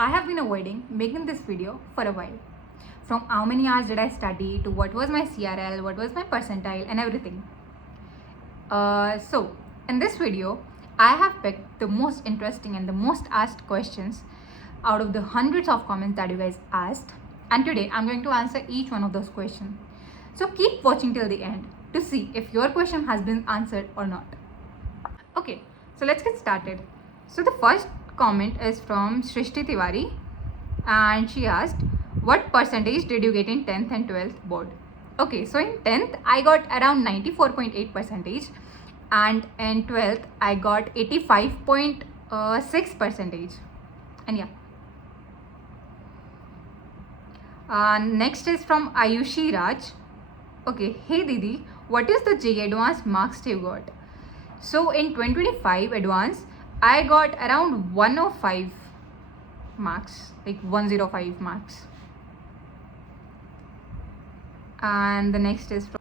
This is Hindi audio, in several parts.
I have been avoiding making this video for a while. From how many hours did I study to what was my CRL, what was my percentile, and everything. So, in this video, I have picked the most interesting and the most asked questions out of the hundreds of comments that you guys asked. And today, I'm going to answer each one of those questions. So, keep watching till the end to see if your question has been answered or not. Okay, so let's get started. So, the first comment is from Shrishti Tiwari, and she asked, what percentage did you get in 10th and 12th board? Okay, so in 10th I got around 94.8 percentage, and in 12th I got 85.6 percentage. And yeah, next is from Ayushi Raj. Okay, hey Didi, what is the JEE Advanced marks you got? So in 2025 Advanced I got around 105 marks, like 105 marks. And the next is from,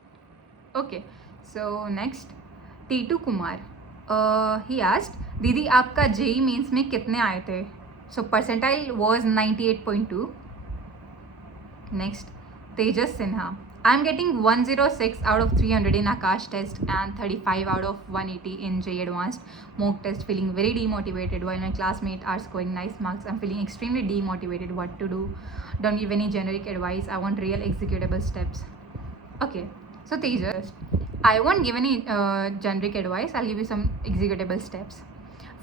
okay, so next T2 Kumar. He asked, दीदी आपका JEE मेंस में कितने आए थे? So percentile was 98.2. Next, Tejas Sinha. I'm getting 106 out of 300 in Akash test and 35 out of 180 in JEE Advanced mock test. Feeling very demotivated while my classmates are scoring nice marks. I'm feeling extremely demotivated. What to do? Don't give any generic advice. I want real executable steps. Okay, so Tejas, I won't give any generic advice. I'll give you some executable steps.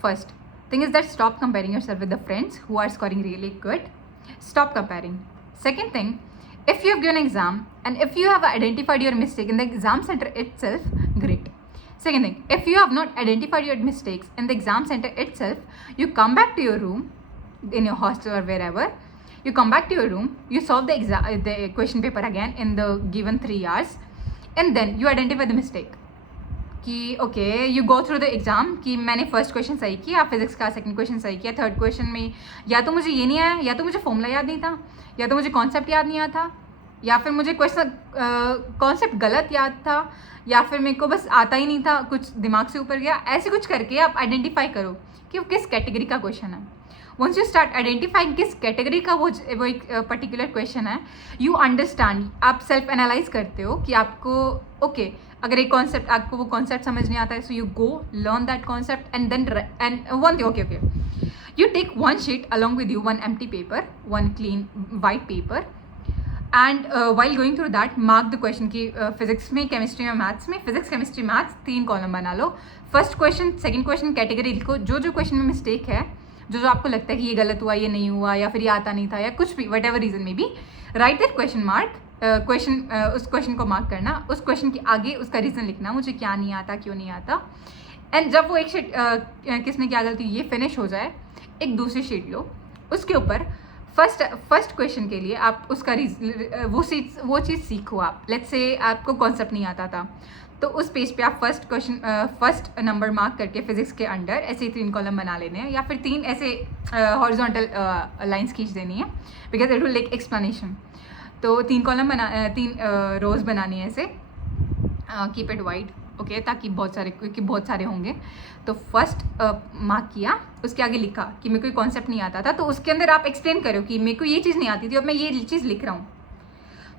First thing is that stop comparing yourself with the friends who are scoring really good. Stop comparing. Second thing, if you have given an exam and if you have identified your mistake in the exam center itself, great. Second thing, if you have not identified your mistakes in the exam center itself, you come back to your room, in your hostel or wherever, you come back to your room, you solve the question paper again in the given 3 hours, and then you identify the mistake. कि okay you go through the exam कि मैंने फर्स्ट क्वेश्चन सही किया, फिजिक्स का सेकंड क्वेश्चन सही किया, थर्ड क्वेश्चन में या तो मुझे ये नहीं आया, या तो मुझे फॉर्मूला याद नहीं था, या तो मुझे कॉन्सेप्ट याद नहीं आया था, या फिर मुझे क्वेश्चन कॉन्सेप्ट गलत याद था, या फिर मेरे को बस आता ही नहीं था, कुछ दिमाग से ऊपर गया. ऐसे कुछ करके आप आइडेंटिफाई करो कि वो किस कैटेगरी का क्वेश्चन है. वंस यू स्टार्ट आइडेंटिफाइंग किस कैटेगरी का वो एक पर्टिकुलर क्वेश्चन है, यू अंडरस्टैंड, आप सेल्फ एनालाइज करते हो कि आपको ओके अगर एक कॉन्सेप्ट आपको वो कॉन्सेप्ट समझ नहीं आता है, so you go learn that concept and then and one okay you take one sheet along with you, one empty paper, one clean white paper, and while going through that mark the question कि फिजिक्स में, केमिस्ट्री में, मैथ्स में, फिजिक्स केमिस्ट्री मैथ्स 3 कॉलम बना लो. First question, second question, category लिखो, जो जो क्वेश्चन में मिस्टेक है, जो जो आपको लगता है कि ये गलत हुआ, ये नहीं हुआ, या फिर ये आता नहीं था, या कुछ भी वट एवर रीजन में भी, right that question mark. Question उस क्वेश्चन को मार्क करना, उस क्वेश्चन के आगे उसका रीज़न लिखना, मुझे क्या नहीं आता, क्यों नहीं आता. एंड जब वो एक शीट किसने क्या गलती ये फिनिश हो जाए, एक दूसरी शीट लो, उसके ऊपर फर्स्ट क्वेश्चन के लिए आप उसका वो चीज़ सीखो. आप लेट्स से आपको कॉन्सेप्ट नहीं आता था, तो उस पेज पे आप फर्स्ट नंबर मार्क करके फिजिक्स के अंडर ऐसे 3 कॉलम बना लेने हैं, या फिर 3 ऐसे हॉरिजॉन्टल लाइंस खींच देनी है, because it will like explanation. तो 3 कॉलम 3 रोज बनानी है ऐसे, कीप इट वाइड, ओके, ताकि बहुत सारे होंगे. तो फर्स्ट मार्क किया, उसके आगे लिखा कि मेरे को ये कॉन्सेप्ट नहीं आता था, तो उसके अंदर आप एक्सप्लेन करो कि मेरे को ये चीज़ नहीं आती थी, अब मैं ये चीज़ लिख रहा हूँ.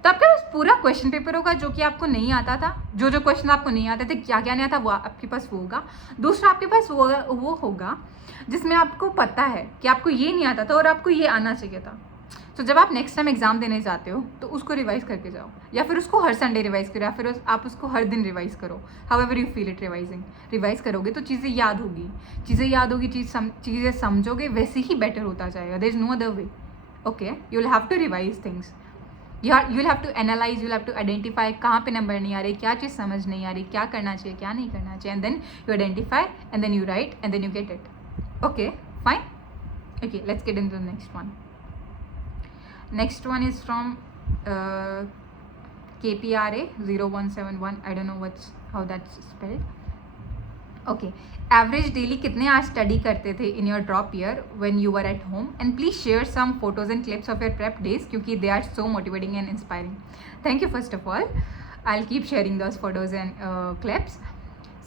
तो आपके पास पूरा क्वेश्चन पेपर होगा जो कि आपको नहीं आता था, जो जो क्वेश्चन आपको नहीं आते थे, क्या क्या नहीं आता, वो आपके पास वो होगा. दूसरा आपके पास वो होगा जिसमें आपको पता है कि आपको ये नहीं आता था और आपको ये आना चाहिए था. तो जब आप नेक्स्ट टाइम एग्जाम देने जाते हो तो उसको रिवाइज करके जाओ, या फिर उसको हर संडे रिवाइज करो, या फिर आप उसको हर दिन रिवाइज करो. However you feel it. Revise करोगे तो चीज़ें याद होगी, चीज़ें समझोगे, वैसे ही बेटर होता जाएगा. There is no other way. Okay, you will have to revise things, you will have to analyse, you will have to identify कहाँ पे नंबर नहीं आ रही, क्या चीज़ समझ नहीं आ रही, क्या करना चाहिए, क्या नहीं करना चाहिए, and then you identify and then you write and then you get it. Okay, fine. Okay, let's get into the next one. Next one is from KPRA 0171. I don't know how that's spelled. Okay, average daily कितने आज स्टडी करते थे in your drop year when you were at home, and please share some photos and clips of your prep days क्योंकि they are so motivating and inspiring. Thank you first of all. I'll keep sharing those photos and clips.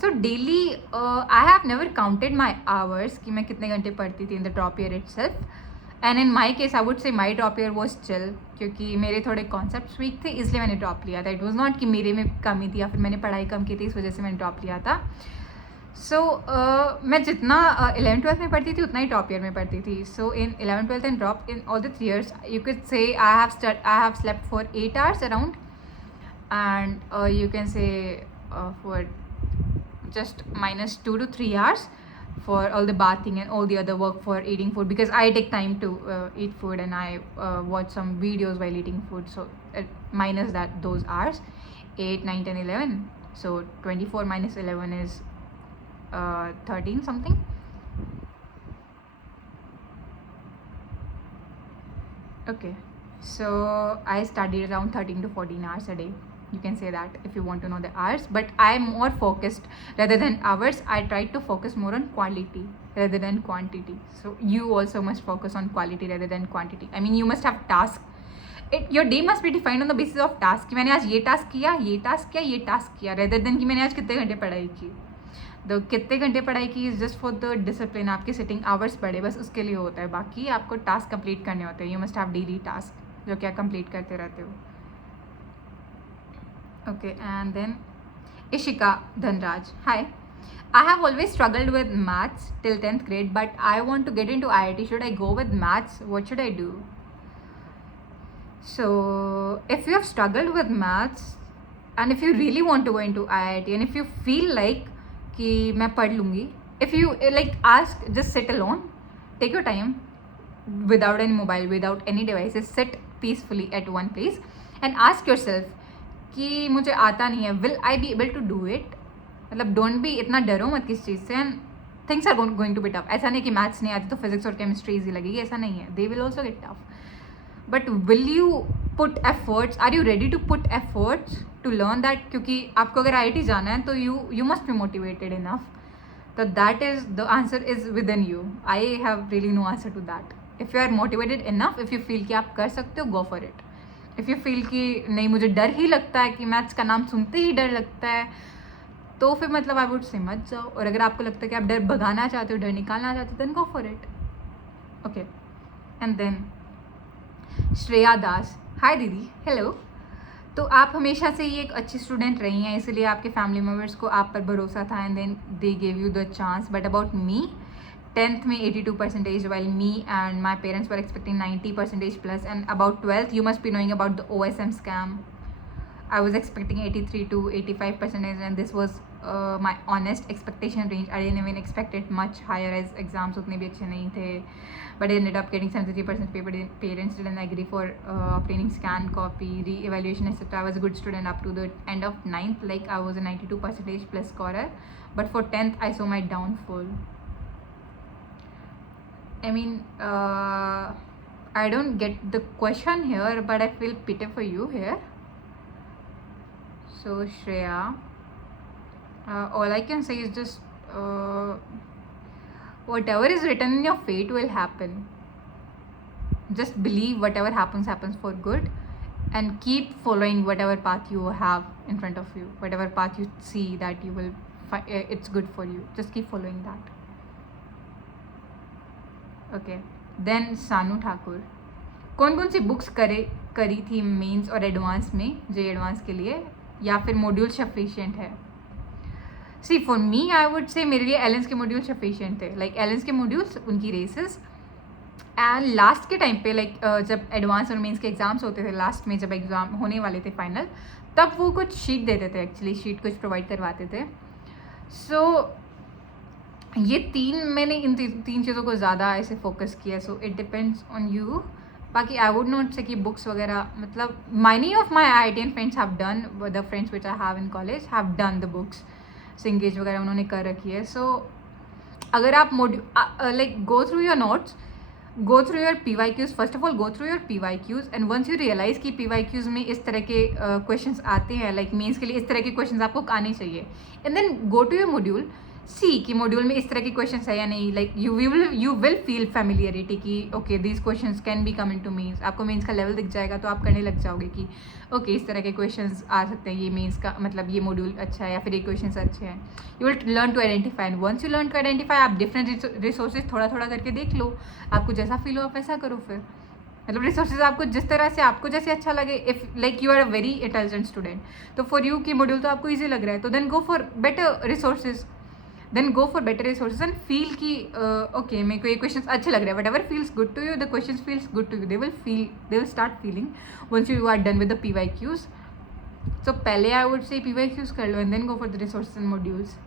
So daily I have never counted my hours कि मैं कितने घंटे पढ़ती थी in the drop year itself. And in my case I would से माई ड्रॉप ईयर वॉज चिल, क्योंकि मेरे थोड़े कॉन्सेप्ट वीक थे इसलिए मैंने ड्रॉप लिया था. इट वॉज नॉट कि मेरे में कमी थी या फिर मैंने पढ़ाई कम की थी इस वजह से मैंने ड्रॉप लिया था. सो मैं जितना 11th-12th में पढ़ती थी उतना ही ड्रॉप ईयर में पढ़ती थी. सो इन 11th-12th and drop in all the 3 years you could say I have slept for 8 hours around, and you can say for just minus 2 to 3 hours for all the bathing and all the other work for eating food, because I take time to eat food and I watch some videos while eating food. So minus those hours, 8, 9, 10, 11. So 24 minus 11 is 13 something. Okay, so I studied around 13 to 14 hours a day. You can say that if you want to know the hours, but I'm more focused rather than hours. I try to focus more on quality rather than quantity. So you also must focus on quality rather than quantity. I mean, you must have tasks. Your day must be defined on the basis of task. कि मैंने आज ये टास्क किया, ये टास्क किया, ये टास्क किया, rather than कि मैंने आज कितने घंटे पढ़ाई की. तो कितने घंटे पढ़ाई की is just for the discipline. आपके सिटिंग आवर्स पढ़े बस उसके लिए होता है. बाकी आपको टास्क कंप्लीट करने होते हैं. You must have daily task जो क्या कंप्लीट करते रहते हो. Okay, and then Ishika Dhanraj. Hi. I have always struggled with maths till 10th grade, but I want to get into IIT. Should I go with maths? What should I do? So, if you have struggled with maths and if you really want to go into IIT and if you feel like कि मैं पढ़ लूँगी, if you like ask, just sit alone, take your time without any mobile, without any devices, sit peacefully at one place and ask yourself कि मुझे आता नहीं है, will I be able to do it. मतलब डोंट बी, इतना डरो मत किस चीज़ से. And things are going to be tough. ऐसा नहीं कि मैथ्स नहीं आती तो फिजिक्स और केमिस्ट्री ईजी लगेगी, ऐसा नहीं है. They will also get tough, but will you put efforts? Are you ready to put efforts to learn that? क्योंकि आपको अगर IIT जाना है तो you must be motivated enough. तो that is the answer is within you. I have really no answer to that. If you are motivated enough, if you feel कि आप कर सकते हो, go for it. If you feel कि नहीं मुझे डर ही लगता है, कि मैथ्स का नाम सुनते ही डर लगता है, तो फिर मतलब आई वुड से मत जाओ. और अगर आपको लगता है कि आप डर भगाना चाहते हो, डर निकालना चाहते हो, then go for it. Okay, and then Shreya Das. Hi दीदी. हेलो. तो आप हमेशा से ही एक अच्छी स्टूडेंट रही हैं, इसीलिए आपके फैमिली मेम्बर्स को आप पर भरोसा था and then they gave you the chance. But about me, 10th में 82%, while me and my parents were expecting 90% plus. And about 12th, you must be knowing about the OSM scam. I was expecting 83 to 85%, and this was my honest expectation range. I didn't even expect it much higher, as exams उतने भी अच्छे नहीं थे. But I ended up getting 73% paper. Parents didn't agree for obtaining scan copy, re-evaluation, etc. I was a good student up to the end of 9th. Like I was a 92% plus scorer. But for 10th, I saw my downfall. I mean, I don't get the question here, but I feel pity for you here. So Shreya, all I can say is just whatever is written in your fate will happen. Just believe whatever happens for good, and keep following whatever path you have in front of you. Whatever path you see that you will it's good for you, just keep following that. Okay, then Sanu Thakur. कौन कौन सी बुक्स करी थी मेंस और एडवांस में, जे एडवांस के लिए, या फिर मॉड्यूल सफिशिएंट है? सी फॉर मी आई वुड से मेरे लिए एलेंस के मॉड्यूल सफिशिएंट थे. लाइक एलेंस के मॉड्यूल्स, उनकी रेसेस, एंड लास्ट के टाइम पे लाइक जब एडवांस और मेंस के एग्जाम्स होते थे, लास्ट में जब एग्ज़ाम होने वाले थे फाइनल, तब वो कुछ शीट देते थे. एक्चुअली शीट कुछ प्रोवाइड करवाते थे. सो ये मैंने इन तीन चीज़ों को ज़्यादा ऐसे फोकस किया. सो इट डिपेंड्स ऑन यू. बाकी आई वुड नॉट से कि बुक्स वगैरह, मतलब many of my IITian friends have done, the friends which I have in college have done the books. सिंगेज वगैरह उन्होंने कर रखी है. सो अगर आप like go through your notes, go through your PYQs. First of all, go through your PYQs, and once you realize कि PYQs में इस तरह के questions आते हैं, like मेंस के लिए इस तरह के questions आपको आने चाहिए, and then go to your module, सी कि मॉड्यूल में इस तरह के क्वेश्चन है या नहीं, like you will feel familiarity कि okay these question can be come into means. आपको मीन्स का लेवल दिख जाएगा तो आप करने लग जाओगे कि ओके इस तरह के क्वेश्चन आ सकते हैं, ये मीन्स का मतलब ये मॉड्यूल अच्छा है या फिर ये क्वेश्चन अच्छे हैं. You will learn to identify, and once you learn to identify आप डिफरेंट रिसोर्सेज थोड़ा थोड़ा करके देख लो, आपको जैसा फील हो आप वैसा करो. फिर मतलब रिसोर्सेज आपको जिस तरह से आपको जैसे अच्छा लगे, if like you are a very intelligent student तो फॉर यू की मॉड्यूल तो आपको ईजी लग रहा है तो then go for better resources, and feel कि ओके मेरे को ये क्वेश्चन अच्छे लग रहे हैं. Whatever feels good to you, the question feels good to you, they will start feeling once you are done with the PYQs. So पहले आई वुड से PYQs कर लो and then go for the resources and modules.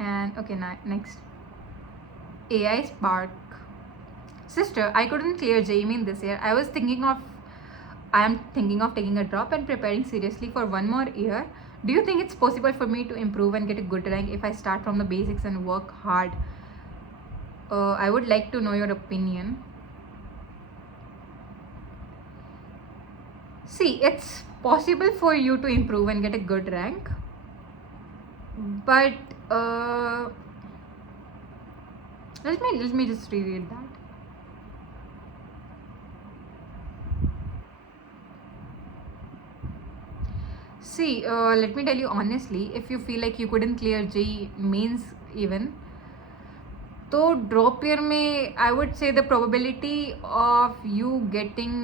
And okay next, AI Spark. Sister, I couldn't clear JEE Main this year. I am thinking of taking a drop and preparing seriously for one more year. Do you think it's possible for me to improve and get a good rank if I start from the basics and work hard? I would like to know your opinion. See, it's possible for you to improve and get a good rank, but let me just reread that. See, let me tell you honestly, if you feel like you couldn't clear JEE Mains even, तो drop year में I would say the probability of you getting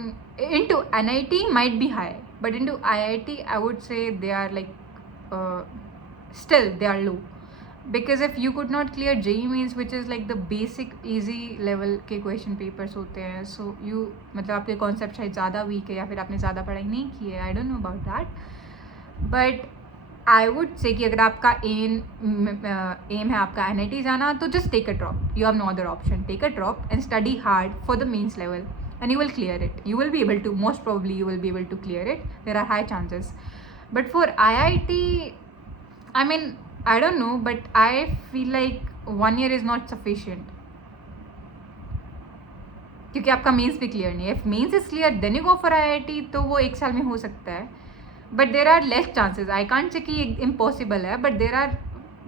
into NIT might be high, but into IIT I would say they are like still they are low, because if you could not clear JEE Mains which is like the basic easy level के question papers होते हैं, so you मतलब आपके concept शायद ज़्यादा weak है या फिर आपने ज़्यादा पढ़ाई नहीं की है, I don't know about that. But I would say कि अगर आपका एम है आपका NIT जाना तो just take a drop, you have no other option. Take a drop and study hard for the mains level and you will clear it. You will be able to, most probably you will be able to clear it. There are high chances. But for IIT, I mean, I don't know, but I feel like 1 year is not sufficient. क्योंकि आपका मेंस भी क्लियर नहीं है. If mains is clear then you go for IIT, तो वो 1 साल में हो सकता है. But there are less chances. I can't say कि इम्पॉसिबल है, but there are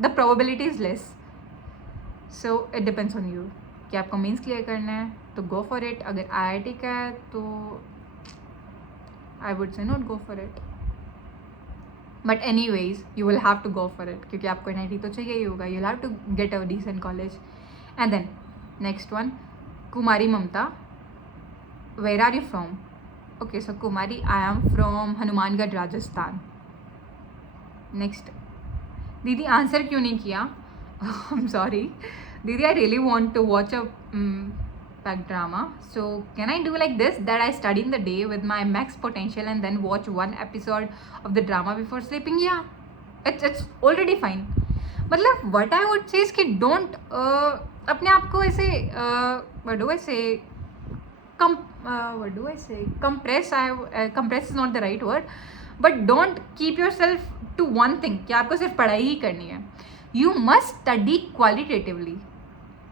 the probability is less. So it depends on you कि आपको मेंस क्लियर करना है तो गो फॉर इट. अगर IIT का है तो I would say not go for it. But anyways you will have to go for it क्योंकि आपको NIT तो चाहिए ही होगा. You will have to get a decent college. And then next one, Kumari Mamta, where are you from? Okay, so Kumari, I am from Hanumangarh, Rajasthan. Next, दीदी आंसर क्यों नहीं किया? I'm sorry, दीदी I really want to watch a pack drama. So can I do like this, that I study in the day with my max potential and then watch one episode of the drama before sleeping? Yeah, it's already fine. मतलब what I would say is कि don't अपने आप को ऐसे what do I say, compress is not the right word, but don't keep yourself to one thing कि आपको सिर्फ पढ़ाई ही करनी है. You must study qualitatively.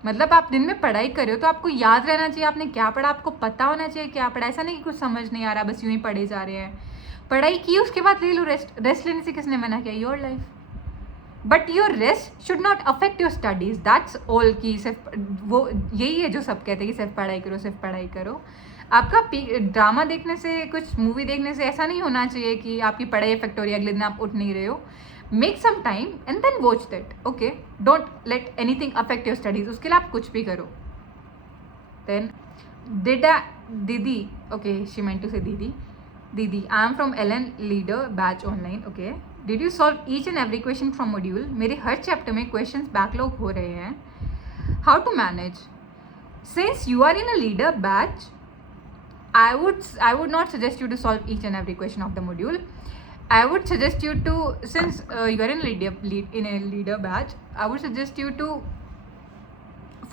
मतलब आप दिन में पढ़ाई कर रहे हो तो आपको याद रहना चाहिए आपने क्या पढ़ा, आपको पता होना चाहिए क्या पढ़ा. ऐसा नहीं कि कुछ समझ नहीं आ रहा बस यूं ही पढ़े जा रहे हैं. पढ़ाई की उसके बाद ले लो रेस्ट. रेस्ट लेने से किसने मना किया? Your life. But your rest should not affect your studies. That's all. कि सिर्फ वो यही है जो सब कहते हैं कि सिर्फ पढ़ाई करो, सिर्फ पढ़ाई करो. आपका ड्रामा देखने से, कुछ मूवी देखने से ऐसा नहीं होना चाहिए कि आपकी पढ़ाई इफेक्ट हो रही है, अगले दिन आप उठ नहीं रहे हो. Make some time and then watch that. Okay, don't let anything affect your studies. उसके लिए आप कुछ भी करो. देन दीदी, okay she meant to say दीदी I am from LN leader batch online. Okay, did you solve each and every question from module? मेरे हर चैप्टर में क्वेश्चंस बैकलॉग हो रहे हैं. How to manage? Since you are in a leader batch, I would not suggest you to solve each and every question of the module. I would suggest you to, since you are in a leader batch, I would suggest you to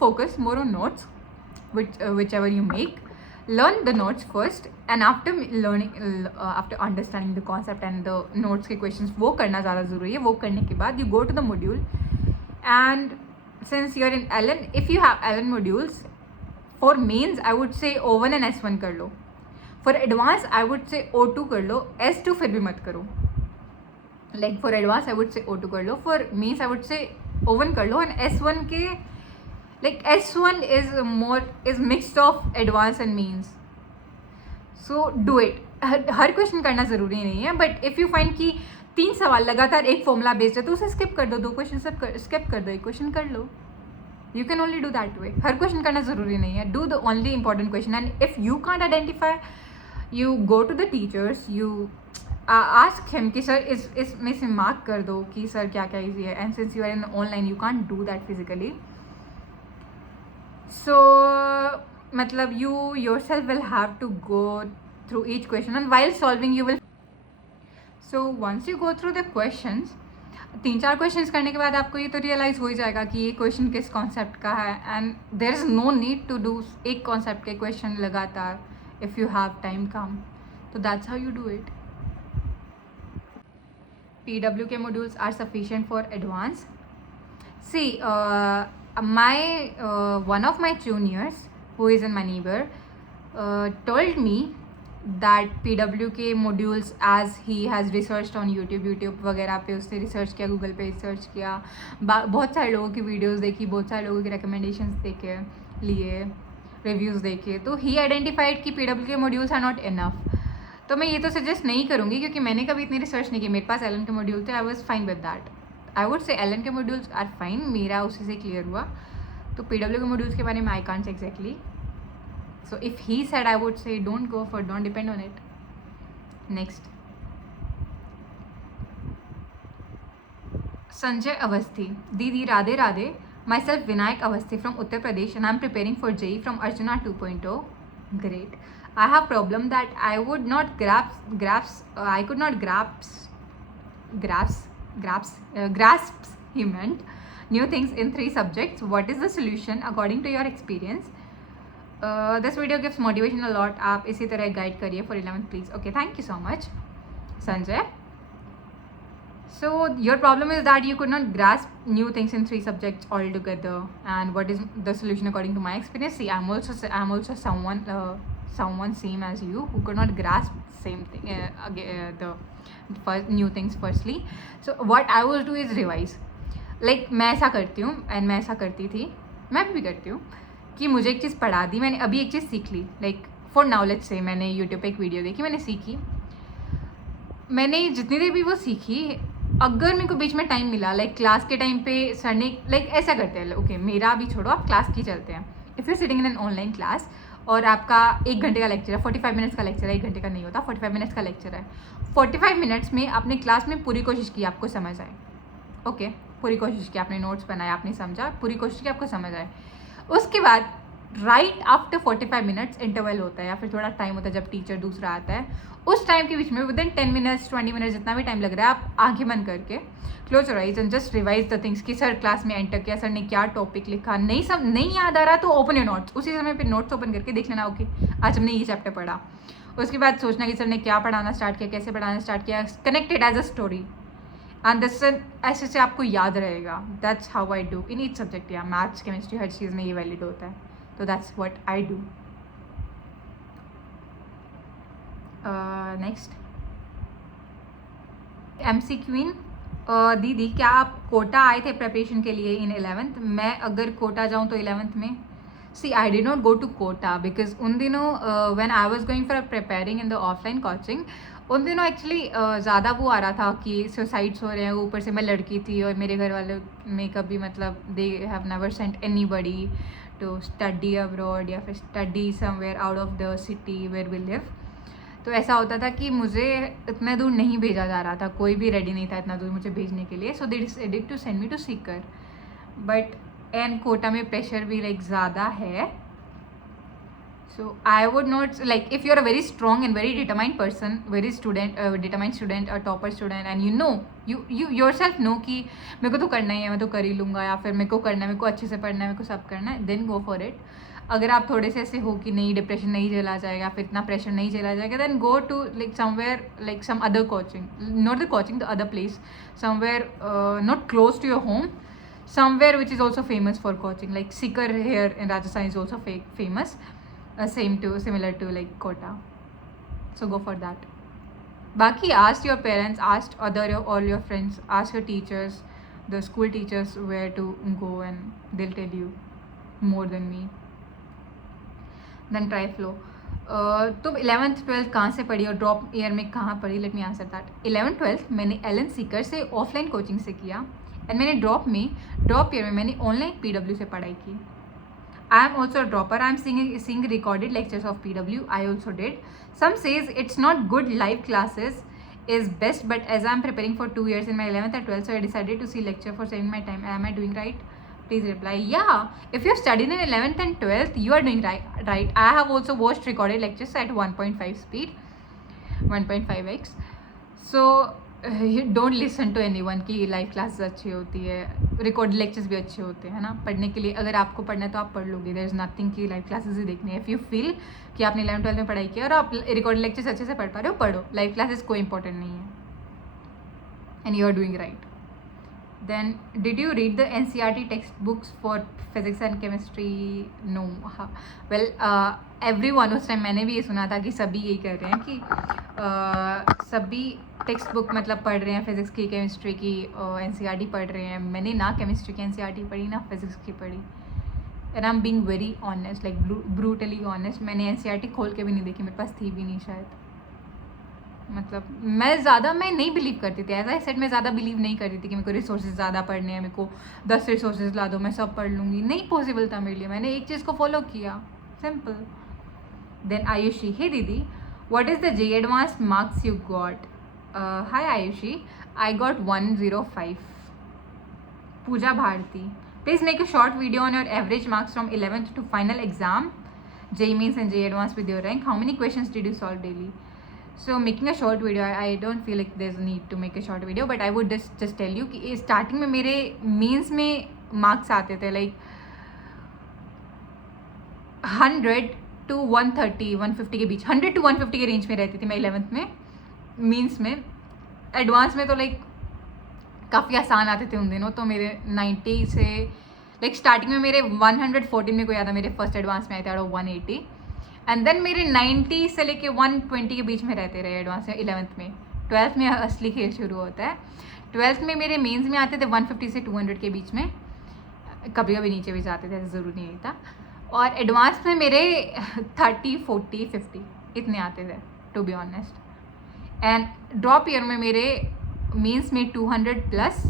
focus more on notes, whichever you make. Learn the notes first, and after after understanding the concept and the notes के questions, वो करना ज़्यादा ज़रूरी है. वो करने के बाद you go to the module, and since you are in LN, if you have LN modules, for mains I would say O1 and S1 कर लो. For advanced I would say O2 कर लो. S2 फिर भी मत करो. Like for advance I would say O2 कर लो, for mains I would say O1 कर लो, एंड S1 के like S1 is mixed of advance and mains, so do it. हर क्वेश्चन करना ज़रूरी नहीं है, बट इफ़ यू फाइंड कि 3 सवाल लगातार एक फॉर्मूला बेस्ड है तो उसे स्किप कर दो, 2 क्वेश्चन स्किप कर दो, 1 क्वेश्चन कर लो. You can only do that way. हर क्वेश्चन करना ज़रूरी नहीं है. Do the only important question, and if you can't identify, you go to the teachers, you ask him कि सर इसमें से मार्क कर दो कि सर क्या क्या ईजी है. And since you are in online you can't do that physically, so मतलब you yourself will have to go through each question, and while solving you will, so once you go through the questions, 3-4 questions करने के बाद आपको ये तो रियलाइज़ हो ही जाएगा कि ये क्वेश्चन किस कॉन्सेप्ट का है, and there is no need to do एक कॉन्सेप्ट के क्वेश्चन लगातार इफ़ यू हैव टाइम कम. तो that's how you do it. PW के modules are sufficient for advance. See, one of my juniors who is in my neighbor told me that PW के modules, as he has researched on YouTube वगैरह पे उसने रिसर्च किया, गूगल पे रिसर्च किया, बहुत सारे लोगों की वीडियोस देखी, बहुत सारे लोगों के रिकमेंडेशंस देखे, लिए रिव्यूज़ देखे, तो ही आइडेंटिफाइड कि PW के modules आर नॉट इनफ. तो मैं ये तो सजेस्ट नहीं करूँगी क्योंकि मैंने कभी इतनी रिसर्च नहीं की. मेरे पास LN के मॉड्यूल थे, I was fine with that. I would से LN के मॉड्यूल्स आर फाइन, मेरा उसी से क्लियर हुआ. तो PW के मॉड्यूल्स के बारे में I can't say exactly. So if he said I would say don't go for, don't depend on it. Next, Sanjay Awasthi. दीदी Radhe Radhe. Myself Vinayak Awasthi from Uttar Pradesh, and I am preparing for JEE from Arjuna 2.0. Great. I have problem that I would not grasp, he meant, new things in 3 subjects. What is the solution according to your experience? This video gives motivation a lot. आप इसी तरह guide करिए for 11th please. Okay, thank you so much, Sanjay. So your problem is that you could not grasp new things in 3 subjects altogether, and what is the solution according to my experience? See, I'm also someone same as you who could not grasp same thing, the first new things firstly. So what I will do is revise. Like मैं ऐसा करती हूँ, and मैं ऐसा करती थी, मैं भी करती हूँ कि मुझे एक चीज़ पढ़ा दी, मैंने अभी एक चीज़ सीख ली. Like for now let's say मैंने YouTube पे एक वीडियो देखी, मैंने सीखी, मैंने जितनी देर भी वो सीखी, अगर मेरे को बीच में टाइम मिला, लाइक क्लास के टाइम पे सर ने, लाइक ऐसा करते हैं, ओके मेरा भी छोड़ो, आप क्लास की चलते हैं. If you sitting in an online class और आपका 1 घंटे का लेक्चर है, 45 मिनट्स का लेक्चर है, 1 घंटे का नहीं होता, 45 मिनट्स का लेक्चर है. 45 मिनट्स में आपने क्लास में पूरी कोशिश की आपको समझ आए. ओके, पूरी कोशिश की, आपने नोट्स बनाए, आपने समझा, पूरी कोशिश की आपको समझ आए. उसके बाद राइट आफ्टर 45 मिनट्स इंटरवल होता है या फिर थोड़ा टाइम होता है जब टीचर दूसरा आता है. उस टाइम के बीच में विद इन 10 मिनट्स 20 मिनट्स जितना भी टाइम लग रहा है, आप आंखें बंद करके close your eyes and just revise the things कि सर क्लास में एंटर किया, सर ने क्या टॉपिक लिखा, नहीं याद आ रहा तो ओपन योर नोट्स. उसी समय पे नोट्स ओपन करके देख लेना, ओके आज हमने ये चैप्टर पढ़ा. उसके बाद सोचना कि सर ने क्या पढ़ाना स्टार्ट किया, कैसे पढ़ाना स्टार्ट किया, connected as a story, and this ऐसे से आपको याद रहेगा. That's how I do in each subject. या मैथ्स, केमिस्ट्री, हर चीज़ में ये वैलिड होता है. तो that's what I do. Next, MC queen. दीदी क्या आप कोटा आए थे प्रिपरेशन के लिए इन 11th? मैं अगर कोटा जाऊँ तो 11th में, see I did not go to Kota because उन दिनों when I was going for preparing in the offline coaching, उन दिनों एक्चुअली ज़्यादा वो आ रहा था कि सुसाइड्स हो रहे हैं. ऊपर से मैं लड़की थी और मेरे घर वालों में कभी मतलब they have never sent anybody to study abroad या फिर study somewhere out of the city where we live. तो ऐसा होता था कि मुझे इतना दूर नहीं भेजा जा रहा था, कोई भी रेडी नहीं था इतना दूर मुझे भेजने के लिए. So they decided to send me to Sikar, but and Kota में प्रेशर भी लाइक ज़्यादा है. So I would not like, if you are a very strong and very determined person, very determined student, a topper student, and you know you yourself know कि मेरे को तो करना ही है, मैं तो कर ही लूँगा, या फिर मेरे को करना है, मेरे को अच्छे से पढ़ना है, मेरे को सब करना है, देन गो फॉर इट. अगर आप थोड़े से ऐसे हो कि नहीं डिप्रेशन नहीं झेला जाएगा, फिर इतना प्रेशर नहीं झेला जाएगा, then go to like somewhere like some other coaching, not the coaching, the other place, somewhere not close to your home, somewhere which is also famous for coaching, like Sikar here in Rajasthan is also famous, similar to like Kota, so go for that. बाकी ask your parents, ask all your friends, ask your teachers, the school teachers where to go, and they'll tell you more than me. Then try flow. तो 11th 12th कहाँ से पढ़ी और ड्रॉप ईयर में कहाँ पढ़ी? Let me answer that. 11th 12th मैंने एलन सीकर से ऑफलाइन कोचिंग से किया, एंड मैंने ड्रॉप ईयर में मैंने ऑनलाइन PW से पढ़ाई की. I am also a dropper. I am seeing recorded lectures of PW. I also did. Some says it's not good. Live classes is best, but as I am preparing for 2 years in my 11th and 12th, so I decided to see lecture for saving my time. Am I doing right? Please reply. Yeah. If you have studied in 11th and 12th, you are doing right. I have also watched recorded lectures at 1.5 speed, 1.5x. So don't listen to anyone की लाइव क्लासेस अच्छी होती है, रिकॉर्ड लेक्चर्स भी अच्छे होते हैं ना पढ़ने के लिए. अगर आपको पढ़ना है तो आप पढ़ लोगे. देयर इज़ नथिंग कि लाइव क्लासेस ही देखनी है. इफ़ यू फील कि आपने 11th 12th में पढ़ाई की और आप रिकॉर्ड लेक्चर्स अच्छे से पढ़ पा रहे हो, पढ़ो. लाइव क्लासेस कोई इंपॉर्टेंट नहीं है, and you are doing right. Then did you read the NCERT text books for physics and chemistry? No. Well everyone, उस टाइम मैंने भी ये सुना था कि सभी यही कर रहे हैं कि सभी टेक्स्ट बुक मतलब पढ़ रहे हैं फिजिक्स की, केमिस्ट्री की, NCERT पढ़ रहे हैं. मैंने ना केमिस्ट्री की NCERT पढ़ी ना फिजिक्स की पढ़ी, and I am being very honest, like brutally honest. मैंने NCERT खोल के भी नहीं देखी, मेरे पास थी भी नहीं शायद. मतलब मैं नहीं बिलीव करती थी. एज आई सेड, मैं ज़्यादा बिलीव नहीं करती थी कि मेरे को रिसोर्सेज ज़्यादा पढ़ने हैं, मेरे को 10 रिसोर्सेज ला दो मैं सब पढ़ लूँगी. नहीं पॉसिबल था मेरे लिए. मैंने एक चीज़ को फॉलो किया, सिंपल. देन आयुषी, हे दीदी, what is the JEE advanced marks you got? Hi Ayushi, I got 105. Pooja Bharti, please make a short video on your average marks from 11th to final exam, JEE Mains and JEE advanced with your rank. How many questions did you solve daily? So making a short video, I don't feel like there's a need to make a short video, but I would just tell you कि स्टार्टिंग में मेरे मेंस में मार्क्स आते थे लाइक 100 to 130 150 के बीच, 100 to 150 के रेंज में रहती थी मैं 11th में. मीन्स में एडवांस में तो लाइक काफ़ी आसान आते थे उन दिनों. तो मेरे 90 से लाइक स्टार्टिंग में मेरे 114 में कोई आता, मेरे फर्स्ट एडवांस में आए थे आउट ऑफ 180, एंड देन मेरे 90 से लेके 120 के बीच में रहते रहे एडवांस में 11th में. 12th में असली खेल शुरू होता है. 12th में मेरे मेंस में आते थे 150 से 200 के बीच में, कभी कभी नीचे भी जाते थे, ऐसा ज़रूरी नहीं था. और एडवांस में मेरे 30 40 50 इतने आते थे to be honest. And drop year में मेरे मेंस में 200 plus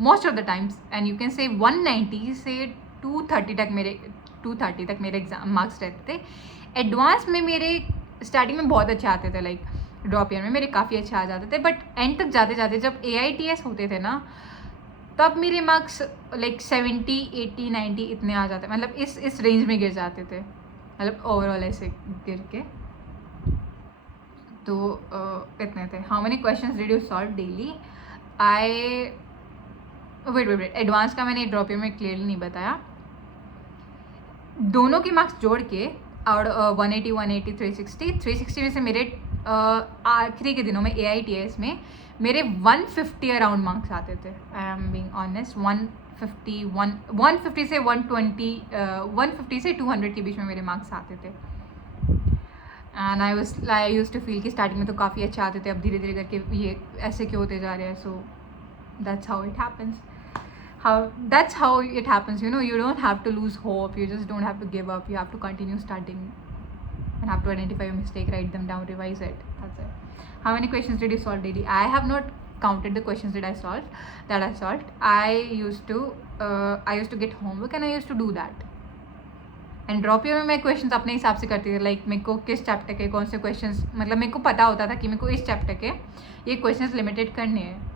most of the times, and you can say 190 से 230 तक मेरे एग्जाम मार्क्स रहते थे. एडवांस में मेरे स्टार्टिंग में बहुत अच्छे आते थे, लाइक ड्रॉप ईयर में मेरे काफ़ी अच्छे आ जाते थे, बट एंड तक जाते जाते जब AITS होते थे ना, तब मेरे मार्क्स लाइक 70 80 90 इतने आ जाते, मतलब इस रेंज में गिर जाते थे, मतलब ओवरऑल ऐसे गिर के. तो इतने थे. How many questions did you solve daily? Wait advance का मैंने ड्रॉप ईयर में क्लियरली नहीं बताया. दोनों के मार्क्स जोड़ के और 180 180 360 में से मेरे आखिरी के दिनों में AITS में मेरे 150 अराउंड मार्क्स आते थे. I am being honest. 150 से 120 150 से 200 के बीच में मेरे मार्क्स आते थे. And I used to feel कि स्टार्टिंग में तो काफ़ी अच्छे आते थे, अब धीरे धीरे करके ये ऐसे क्यों होते जा रहे हैं. सो that's how it happens. That's how it happens, you know. You don't have to lose hope, you just don't have to give up, you have to continue studying and have to identify your mistake, write them down, revise it. That's it. How many questions did you solve daily? I have not counted the questions that I solved. I used to get homework and I used to do that. And drop year में मैं क्वेश्चंस अपने हिसाब से करती थी, लाइक मेरे को किस चैप्टर के कौन से क्वेश्चंस, मतलब मेरे को पता होता था कि मेरे को इस चैप्टर के ये क्वेश्चंस लिमिटेड करने हैं.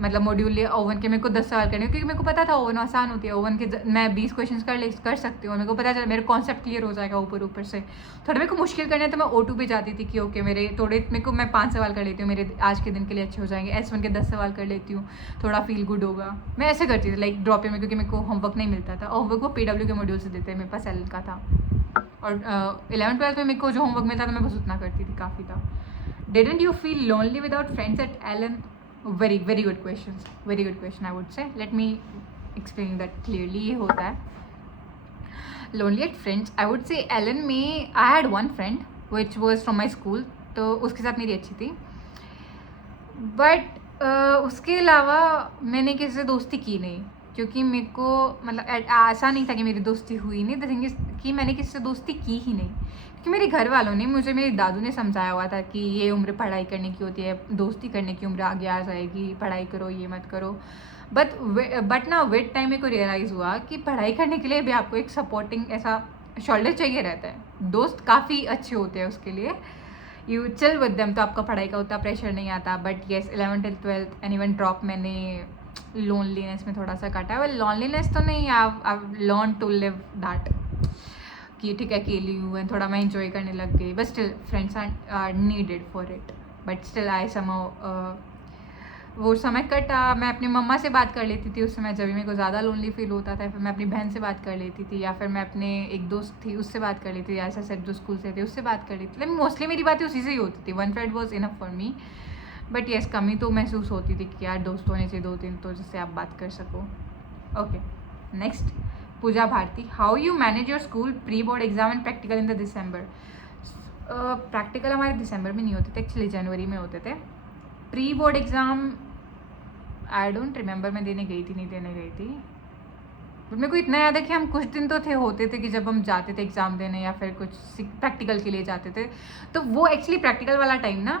मतलब मॉड्यूल या ओवन के मेरे को 10 सवाल करने हैं, क्योंकि मेरे को पता था ओवन आसान होती है. ओवन के मैं 20 क्वेश्चंस कर सकती हूँ. मेरे को पता चला मेरे कॉन्सेप्ट क्लियर हो जाएगा ऊपर से. थोड़ा मेरे को मुश्किल करने तो मैं O2 पे जाती थी कि ओके मेरे को मैं 5 सवाल कर लेती हूँ, मेरे आज के दिन के लिए अच्छे हो जाएंगे. S1 के 10 सवाल कर लेती हूँ, थोड़ा फील गुड होगा. मैं ऐसे करती थी लाइक ड्रॉप ईयर में, क्योंकि मेरे को होमवर्क नहीं मिलता था. होमवर्क वो PW के मॉड्यूल से देते हैं, मेरे पास LN का था. और 11th 12th में मेरे को जो होमवर्क मिलता था मैं बस उतना करती थी, काफ़ी था. Didn't you feel lonely without friends at LN? Very good question. I would say. Let me explain that clearly. ये होता है lonely at friends. I would say LN में I had one friend which was from my school, तो उसके साथ मेरी अच्छी थी. बट उसके अलावा मैंने किसी से दोस्ती की नहीं, क्योंकि मेरे को मतलब ऐसा नहीं था कि मेरी दोस्ती हुई नहीं, द थिंग इज कि मैंने किसी से दोस्ती की ही नहीं, क्योंकि मेरे घर वालों ने मुझे, मेरी दादू ने समझाया हुआ था कि ये उम्र पढ़ाई करने की होती है, दोस्ती करने की उम्र आगे आ जाएगी, पढ़ाई करो, ये मत करो। बट ना विद टाइम मेरे को रियलाइज़ हुआ कि पढ़ाई करने के लिए भी आपको एक सपोर्टिंग ऐसा शोल्डर चाहिए रहता है। दोस्त काफ़ी अच्छे होते हैं उसके लिए, यू चिल विद देम, तो आपका पढ़ाई का उतना प्रेशर नहीं आता। But yes 11th 12th and even drop मैंने लोनलीनेस में थोड़ा सा काटा। वेल लोनलीनेस तो नहीं, I learn to live that, कि ठीक है अकेली हूँ एंड थोड़ा मैं इंजॉय करने लग गई। But still friends are needed for it, but still I somehow वो समय कटा। मैं अपनी मम्मा से बात कर लेती थी उस समय, जब भी मेरे को ज़्यादा लोनली फील होता था। फिर मैं अपनी बहन से बात कर लेती थी, या फिर मैं अपने एक दोस्त थी उससे बात कर लेती थी, ऐसा सेट जो स्कूल से थे उससे बात कर लेती थी। मोस्टली मेरी बातें उसी से ही होती थी, one friend was enough for me. But yes कमी तो महसूस होती थी कि यार दोस्त होने चाहिए 2-3 तो जिससे आप बात कर सको। Okay next, Puja Bharti, how you manage your school pre board exam and practical in the December. Practical हमारे दिसंबर में नहीं होते थे एक्चुअली, जनवरी में होते थे। Pre board exam I don't remember मैं देने गई थी नहीं देने गई थी, बट मेरे को इतना याद है कि हम कुछ दिन तो थे होते थे कि जब हम जाते थे एग्ज़ाम देने या फिर कुछ प्रैक्टिकल के लिए जाते थे। तो वो एक्चुअली प्रैक्टिकल वाला टाइम ना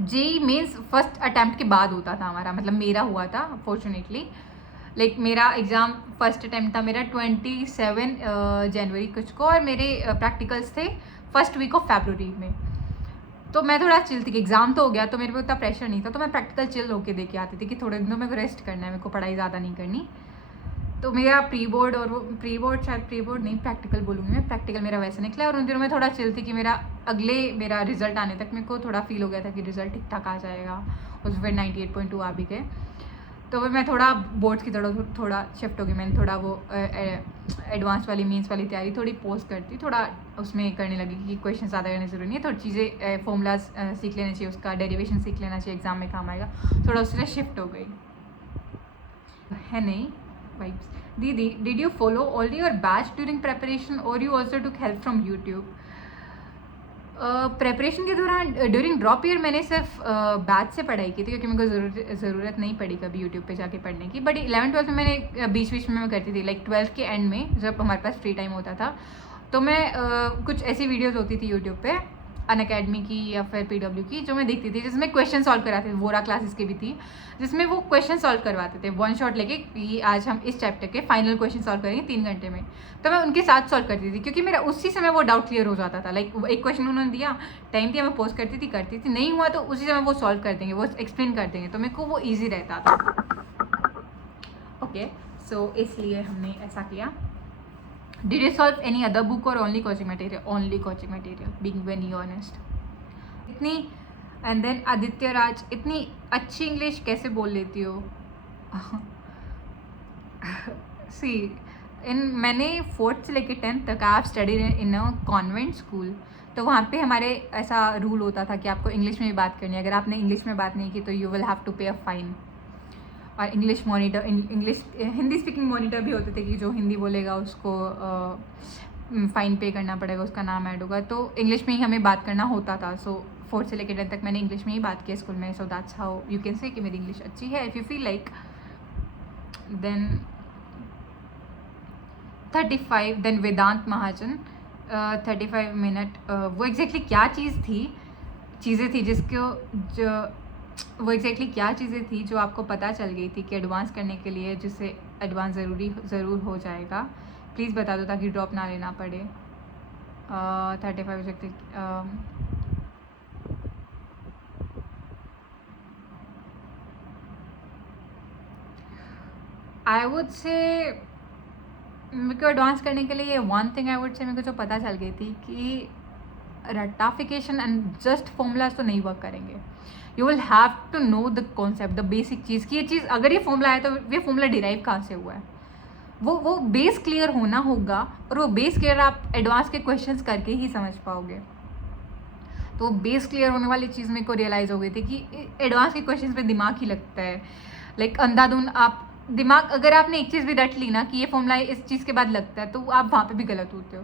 जेई मेंस फर्स्ट अटैम्प्ट के बाद होता था हमारा, मतलब मेरा हुआ था फॉर्चुनेटली। लाइक मेरा एग्ज़ाम फर्स्ट अटैम्प्ट था मेरा 27 जनवरी कुछ को, और मेरे प्रैक्टिकल्स थे फर्स्ट वीक ऑफ फरवरी में। तो मैं थोड़ा चिल थी कि एग्ज़ाम तो हो गया, तो मेरे पे उतना प्रेशर नहीं था, तो मैं प्रैक्टिकल चिल होके दे के आती थी कि थोड़े दिनों मेरे को रेस्ट करना है, मेरे को पढ़ाई ज़्यादा नहीं करनी। तो मेरा प्री बोर्ड, और वो प्री बोर्ड शायद प्री बोर्ड नहीं प्रैक्टिकल बोलूँगी मैं, प्रैक्टिकल मेरा वैसे निकला। और उन दिनों में थोड़ा चिल थी कि मेरा रिजल्ट आने तक मेरे को थोड़ा फील हो गया था कि रिजल्ट ठीक ठाक आ जाएगा। उस फिर 98.2 आ भी गए, तो फिर मैं थोड़ा बोर्ड्स की तरह थोड़ा शिफ्ट हो गई। मैंने थोड़ा वो एडवांस वाली मीन्स वाली तैयारी थोड़ी पोस्ट करती, थोड़ा उसमें करने लगी कि क्वेश्चन ज़्यादा करने ज़रूरी नहीं है, थोड़ी चीज़ें फॉर्मूलाज सीख लेना चाहिए, उसका डेरिवेशन सीख लेना चाहिए, एग्जाम में काम आएगा, थोड़ा उससे शिफ्ट हो गई है। नहीं वाइब्स, दीदी did you follow all your batch during preparation और you also took help from YouTube. Preparation के दौरान ड्यूरिंग ड्रॉप ईयर मैंने सिर्फ बैच से पढ़ाई की थी, क्योंकि मेरे को ज़रूरत नहीं पड़ी कभी यूट्यूब पे जाके पढ़ने की। बट 11th 12th में मैंने बीच बीच में मैं करती थी, लाइक 12th के एंड में जब हमारे पास फ्री टाइम होता था, तो मैं कुछ ऐसी वीडियोज़ होती थी यूट्यूब पे अनअकैडमी की या फिर PW की, जो मैं देखती थी, जिसमें क्वेश्चन सॉल्व कराते थे। वोरा क्लासेस की भी थी जिसमें वो क्वेश्चन सॉल्व करवाते थे, वन शॉट लेके कि आज हम इस चैप्टर के फाइनल क्वेश्चन सॉल्व करेंगे 3 घंटे में। तो मैं उनके साथ सॉल्व करती थी, क्योंकि मेरा उसी समय वो डाउट क्लियर हो जाता था। लाइक एक क्वेश्चन उन्होंने दिया, टाइम दिया, मैं पोस्ट करती थी, नहीं हुआ तो उसी समय वो सॉल्व कर देंगे, वो एक्सप्लेन कर देंगे, तो मेरे को वो ईजी रहता था। ओके सो इसलिए हमने ऐसा किया। Did you solve any other book or only coaching material? Only coaching material, being very honest. इतनी एंड देन आदित्य राज, इतनी अच्छी इंग्लिश कैसे बोल लेती हो। सी मैंने 4th से लेकर 10th तक I have studied in a convent school. तो वहाँ पे हमारे ऐसा रूल होता था कि आपको इंग्लिश में ही बात करनी है, अगर आपने इंग्लिश में बात नहीं की तो यू विल हैव टू पे अ फाइन। और English monitor, Hindi speaking monitor भी होते थे कि जो हिंदी बोलेगा उसको फ़ाइन पे करना पड़ेगा, उसका नाम ऐड होगा। तो इंग्लिश में ही हमें बात करना होता था। सो 4th से लेकर 10th तक मैंने इंग्लिश में ही बात किया स्कूल में। So that's how you can say कि मेरी इंग्लिश अच्छी है। If you feel like then 35, then Vedant Mahajan 35 minute. वो एग्जैक्टली क्या चीज़ें थी जिसको वो एग्जैक्टली क्या चीज़ें थी जो आपको पता चल गई थी कि एडवांस करने के लिए, जिससे एडवांस ज़रूर हो जाएगा, प्लीज़ बता दो ताकि ड्रॉप ना लेना पड़े। 35 एग्जैक्टली आई वुड से मेरे को एडवांस करने के लिए वन थिंग आई वुड से मेरे को जो पता चल गई थी कि रटाफिकेशन एंड जस्ट फॉर्मूलाज तो नहीं वर्क करेंगे। You will have to know the concept, the basic चीज़ की ये चीज़ अगर ये फॉर्मूला है तो ये फॉर्मूला डिराइव कहाँ से हुआ है, वो बेस क्लियर होना होगा। और वो बेस क्लियर आप एडवांस के क्वेश्चंस करके ही समझ पाओगे। तो बेस क्लियर होने वाली चीज़ मेरे को रियलाइज़ हो गई थी कि एडवांस के क्वेश्चंस पे दिमाग ही लगता है। लाइक अंधाधुन आप दिमाग, अगर आपने एक चीज़ भी रट ली ना कि ये फॉर्मूला इस चीज़ के बाद लगता है, तो आप वहाँ पे भी गलत होते हो।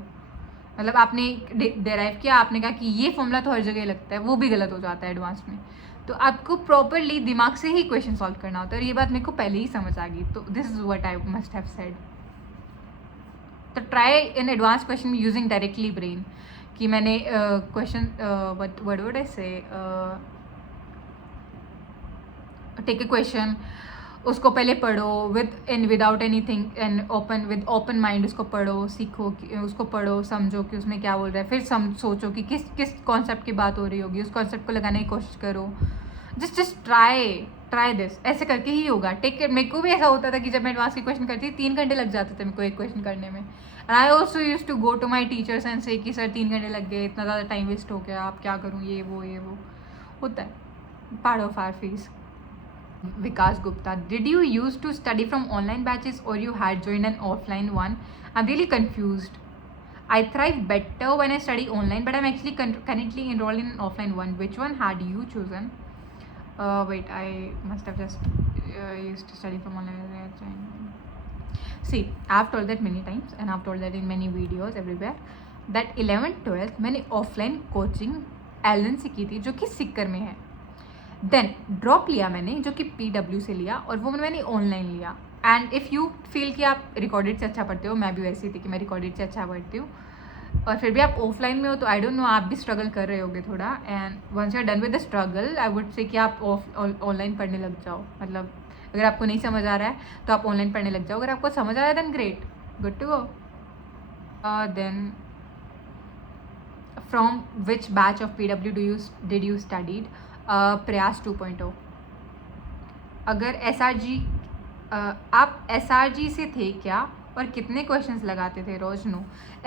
मतलब आपने डेराइव किया, आपने कहा कि ये फॉर्मूला तो हर जगह लगता है, वो भी गलत हो जाता है एडवांस में। तो आपको प्रॉपरली दिमाग से ही क्वेश्चन सॉल्व करना होता है, और ये बात मेरे को पहले ही समझ आ गई. तो this is what I must have said. तो try in advance question using directly brain. कि मैंने क्वेश्चन व्हाट वुड आई से, टेक ए क्वेश्चन, उसको पहले पढ़ो without anything and with open mind उसको पढ़ो, सीखो, उसको पढ़ो, समझो कि उसमें क्या बोल रहा है, फिर सोचो कि किस कॉन्सेप्ट की बात हो रही होगी, उस कॉन्सेप्ट को लगाने की कोशिश करो. Just try this. ऐसे करके ही होगा. Take care. मेरे को भी ऐसा होता था कि जब मैं एडवांस की क्वेश्चन करती थी 3 घंटे लग जाते थे मेरे को एक क्वेश्चन करने में. And I also use to go to my teachers and say कि सर 3 घंटे लग गए, इतना ज़्यादा टाइम वेस्ट हो गया, आप क्या करूँ, ये वो होता है. Part of our fees. Vikas Gupta, did you used to study from online batches or you had joined an offline one? I'm really confused. I thrive better when I study online, but I'm actually currently enrolled in an offline one. Which one had you chosen? Wait, I must have just used to study from online. See, I've told that many times and I've told that in many videos everywhere that 11th 12th मैंने offline coaching एलन से की थी, जो कि सिक्कर में है. देन ड्रॉप लिया मैंने, जो कि PW से लिया, और वो मैंने ऑनलाइन लिया. एंड इफ़ यू फील कि आप रिकॉर्डेड से अच्छा पढ़ते हो, मैं भी वैसी थी कि मैं रिकॉर्डेड से अच्छा पढ़ती हूँ, और फिर भी आप ऑफलाइन में हो, तो आई डोंट नो, आप भी स्ट्रगल कर रहे होगे थोड़ा. And once you are done with the struggle, I would say कि आप ऑनलाइन पढ़ने लग जाओ. मतलब अगर आपको नहीं समझ आ रहा है तो आप ऑनलाइन पढ़ने लग जाओ. अगर आपको समझ आ रहा है then great, good to go. Then from which batch of PW did you studied? Prayas 2.0. अगर SRG, आप SRG से थे क्या, और कितने क्वेश्चंस लगाते थे रोज? No.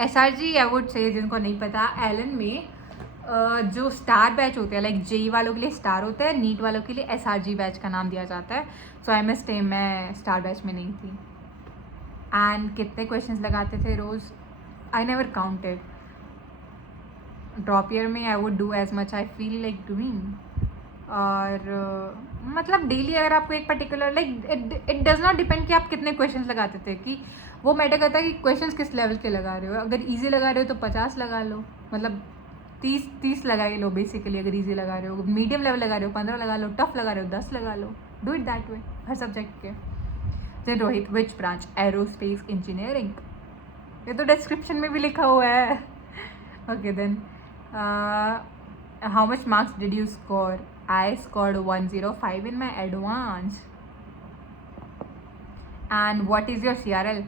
SRG I would say, जिनको नहीं पता, एलन में जो स्टार बैच होते हैं, लाइक JEE वालों के लिए स्टार होता है, नीट वालों के लिए SRG बैच का नाम दिया जाता है. सो आई मिस टेम, मैं स्टार बैच में नहीं थी. एंड कितने क्वेश्चंस लगाते थे रोज? I never counted. Drop year में I would do as much I feel like doing. और मतलब डेली अगर आपको एक particular, like it does not depend कि आप कितने क्वेश्चंस लगाते थे, कि वो मैटर करता है कि क्वेश्चंस किस लेवल के लगा रहे हो. अगर इजी लगा रहे हो तो 50 लगा लो, मतलब 30 लगा ही लो बेसिकली. अगर इजी लगा रहे हो, मीडियम लेवल लगा रहे हो 15 लगा लो, टफ लगा रहे हो 10 लगा लो. डू इट दैट वे हर सब्जेक्ट के. Then Rohit, which branch? Aerospace engineering. ये तो डिस्क्रिप्शन में भी लिखा हुआ है. Okay then, how much marks did you score? I scored 105 in my advanced. And what is your CRL?